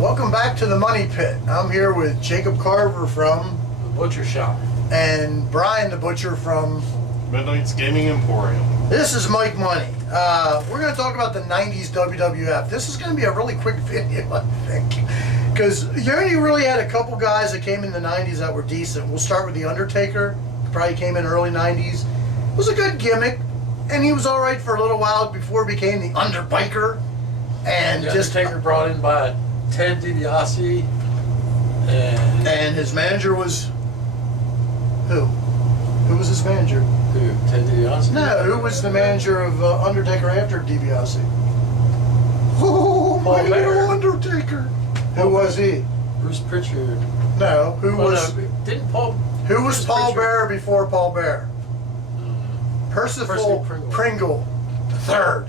Welcome back to the Money Pit. I'm here with Jacob Carver from The Butcher Shop. and Brian the Butcher from Midnight's Gaming Emporium. This is Mike Money. We're going to talk about the 90s WWF. This is going to be a really quick video, I think, because you only really had a couple guys that came in the 90s that were decent. We'll start with The Undertaker. Probably came in early 90s. It was a good gimmick, and he was all right for a little while before he became the Underbiker. And The just Undertaker brought in by Ted DiBiase, and his manager was who? Who was his manager? who? Ted DiBiase? No, who was the manager of Undertaker after DiBiase? Oh, Paul my little Bearer. Undertaker. Who was he? Bruce Pritchard. No, who Oh, was no, didn't Paul? who was Bruce Paul Pritchard- Bearer before Paul Bearer? Percival Pringle the third.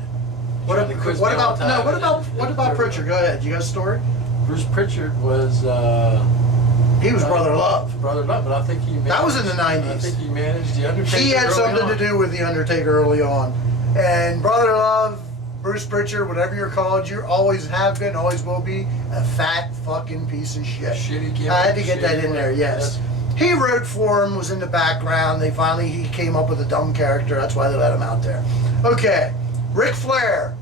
What Johnny Quiz about Valentine no? What and- about Pritchard? Go ahead. You got a story? Bruce Pritchard was He was Brother Love. Brother Love, but I think he managed, That was in the I 90s. think he managed the Undertaker. He had early something on. to do with the Undertaker early on. And Brother Love, Bruce Pritchard, whatever you're called, you always have been, always will be a fat fucking piece of shit. Shitty gimmick, I had to get that shitty in there, work, yes. He wrote for him, was in the background. He came up with a dumb character. That's why they let him out there. Okay, Ric Flair,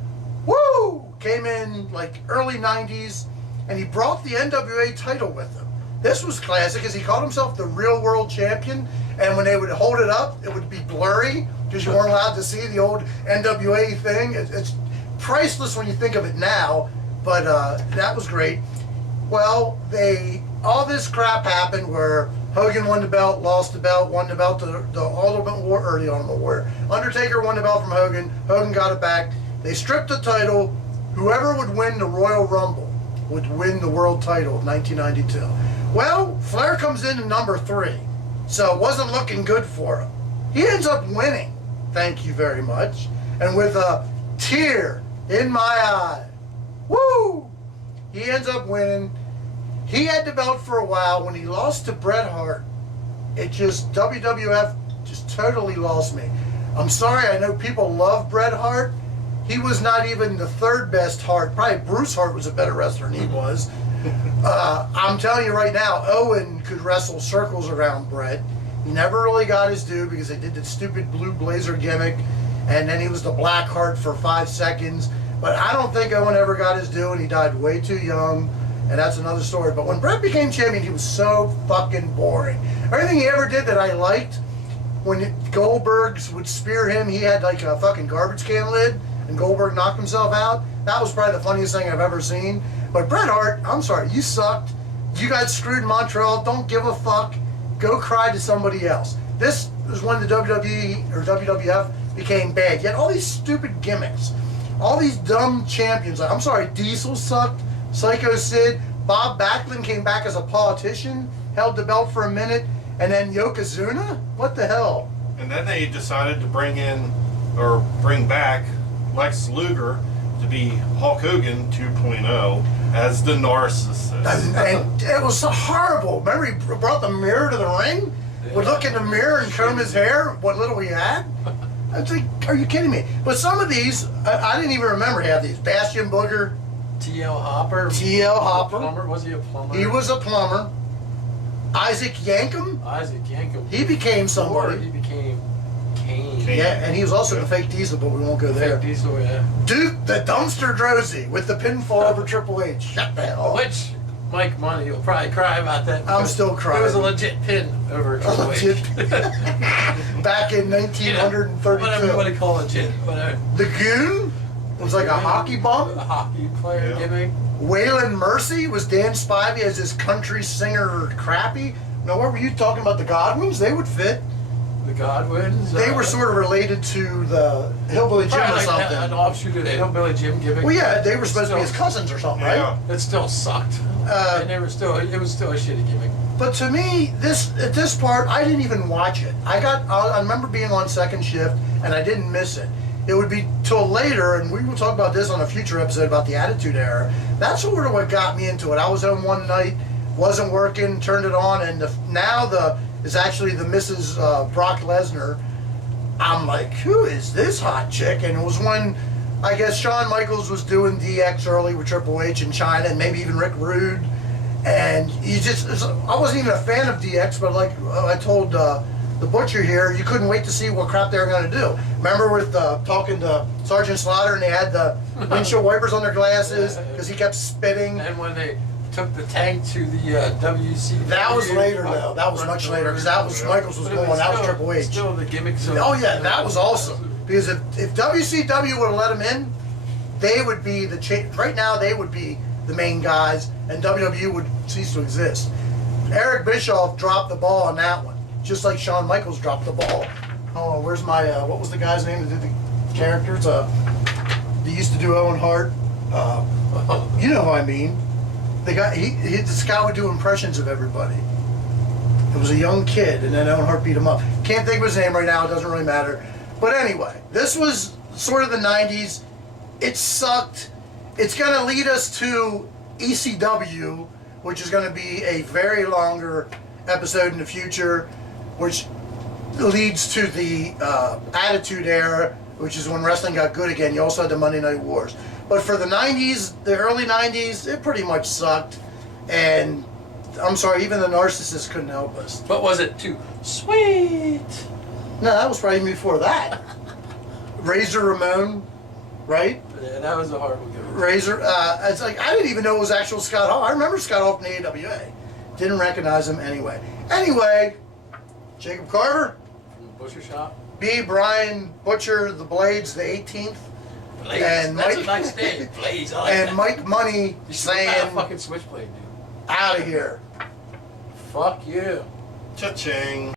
woo, came in like early 90s, and he brought the NWA title with him. This was classic because he called himself the real world champion, and when they would hold it up, it would be blurry because you weren't allowed to see the old NWA thing. It's priceless when you think of it now, but that was great. Well, all this crap happened where Hogan won the belt, lost the belt, won the belt to the Ultimate War, or the Ultimate Warrior. Undertaker won the belt from Hogan. Hogan got it back. They stripped the title. Whoever would win the Royal Rumble would win the world title of 1992. Well, Flair comes in at number 3, so it wasn't looking good for him. He ends up winning, thank you very much, and with a tear in my eye, woo, he ends up winning. He had the belt for a while. When he lost to Bret Hart, WWF just totally lost me. I'm sorry, I know people love Bret Hart. He was not even the third best Hart. Probably Bruce Hart was a better wrestler than he was. I'm telling you right now, Owen could wrestle circles around Bret. He never really got his due because they did the stupid blue blazer gimmick, and then he was the Black Heart for 5 seconds. But I don't think Owen ever got his due, and he died way too young, and that's another story. But when Bret became champion, he was so fucking boring. Everything he ever did that I liked, when Goldberg would spear him, he had like a fucking garbage can lid, and Goldberg knocked himself out. That was probably the funniest thing I've ever seen. But Bret Hart, I'm sorry, you sucked. You got screwed in Montreal. Don't give a fuck. Go cry to somebody else. This was when the WWE or WWF became bad. You had all these stupid gimmicks, all these dumb champions. I'm sorry, Diesel sucked. Psycho Sid. Bob Backlund came back as a politician, held the belt for a minute, and then Yokozuna? What the hell? And then they decided to bring back Lex Luger to be Hulk Hogan 2.0 as the narcissist. And it was so horrible. Remember he brought the mirror to the ring? Would look in the mirror and comb his hair, what little he had? I was like, are you kidding me? But some of these, I didn't even remember half these. Bastion Booger. T.L. Hopper. T.L. Hopper. Plumber. Was he a plumber? He was a plumber. Isaac Yankem. Isaac Yankem. He became Or somebody. he became Kane. Yeah, and he was also the fake Diesel, but we won't go there. Fake Diesel, yeah. Duke the Dumpster Drozy with the pinfall over Triple H. Shut the hell up. Which Mike Money will probably cry about that. I'm still crying. It was a legit pin over Triple H. Legit. Back in 1932. Whatever you want to call it, legit. Whatever. The Goon was like a hockey bum. A hockey player Yeah. gimmick. Waylon Mercy was Dan Spivey as his country singer Crappy. Now, what were you talking about? The Godwins? They would fit. The Godwins. They were sort of related to the Hillbilly Jim or probably like something. an offshoot of the Hillbilly Jim gimmick. Well, yeah, they were supposed to be his Still- cousins or something, Yeah. right? It still sucked. And it was still a shitty gimmick. But to me, at this part, I didn't even watch it. I remember being on second shift, and I didn't miss it. It would be till later, and we will talk about this on a future episode about the Attitude Era. That's sort of what got me into it. I was home one night, wasn't working, turned it on, and is actually the Mrs. Brock Lesnar. I'm like, who is this hot chick? And it was when I guess Shawn Michaels was doing DX early with Triple H in China, and maybe even Rick Rude. And I wasn't even a fan of DX, but like I told the Butcher here, you couldn't wait to see what crap they were going to do. Remember with talking to Sergeant Slaughter, and they had the windshield wipers on their glasses because he kept spitting. And when they took the tank to the WC. That was later, though. That was much later, because that was Michaels was going. That was Triple H. Still the gimmicks. Oh yeah, that was awesome. Because if WCW would have let him in, they would be right now. They would be the main guys, and WWE would cease to exist. Eric Bischoff dropped the ball on that one, just like Shawn Michaels dropped the ball. Oh, where's my what was the guy's name that did the characters? They used to do Owen Hart. You know who I mean. The guy, this guy would do impressions of everybody. It was a young kid, and then Owen Hart beat him up. Can't think of his name right now. It doesn't really matter. But anyway, this was sort of the 90s. It sucked. It's going to lead us to ECW, which is going to be a very longer episode in the future, which leads to the Attitude Era, which is when wrestling got good again. You also had the Monday Night Wars. But for the 90s, the early 90s, it pretty much sucked. And I'm sorry, even the narcissists couldn't help us. But was it too sweet? No, that was probably before that. Razor Ramon, right? Yeah, that was a horrible gimmick. Razor, it's like, I didn't even know it was actual Scott Hall. I remember Scott Hall from the AWA. Didn't recognize him anyway. Anyway, Jacob Carver. From the Butcher Shop. B. Brian Butcher, the Blades, the 18th. Blades. And That's Mike, a nice name. Blades. I like and that. Mike Money You should have saying, a fucking switchblade, dude. out of here. Fuck you. Cha-ching.